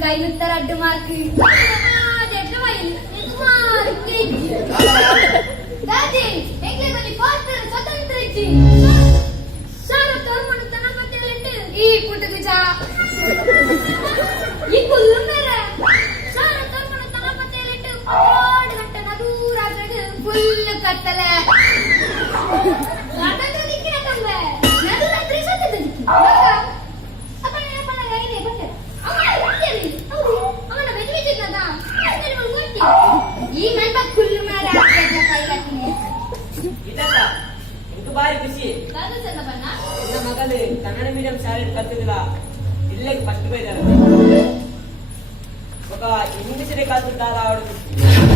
ಕೈಲಿ ಉತ್ತರ ಅಡ್ಡು ಮಾರ್ಕ್ ದಾದಿ ಹೆಂಗೆ ಬನ್ನಿ ಪಾತ್ರ ಸ್ವತಂತ್ರ ಇಜ್ಜಿ ಸಾರ ತೋರ್ಮಣ್ಣು ತನ ಮತ್ತೆ ಈ ಪುಟಗುಜ ಈ ಕುಲ್ಲು ಮೇರೆ ಸಾರ ತೋರ್ಮಣ್ಣು ತನ ಮತ್ತೆ ಓಡ್ ಗಂಟೆ ನದೂರಾಗಡು ಫುಲ್ ಕತ್ತಲೆ ನಾಟಕ ದಿಕ್ಕಿನ ತಂಬೆ ನದೂರಾತ್ರಿ ಸತ್ತದ ದಿಕ್ಕಿ ಅಪ್ಪ ನೆನಪಲ್ಲ ಗೈನೆ ಬಂದೆ ಅವನ ಬೆಜ್ಜಿದ್ದದ ಈ ನೆನಪ ಕುಲ್ಲು ಮೇರೆ ಇದಲ್ಲ ಇಂದು ಬಾರಿ ಖುಷಿ ನನ್ನ ಮಗಳು ಕನ್ನಡ ಮೀಡಿಯಂ ಶಾಲೆ ಕಲ್ತಿದ್ದಿಲ್ಲ ಇಲ್ಲೇ ಫಸ್ಟ್ ಬೈದಾರೆ ఒక ఇంగ్లీష్ రే కాదు దాదా ఆవిడ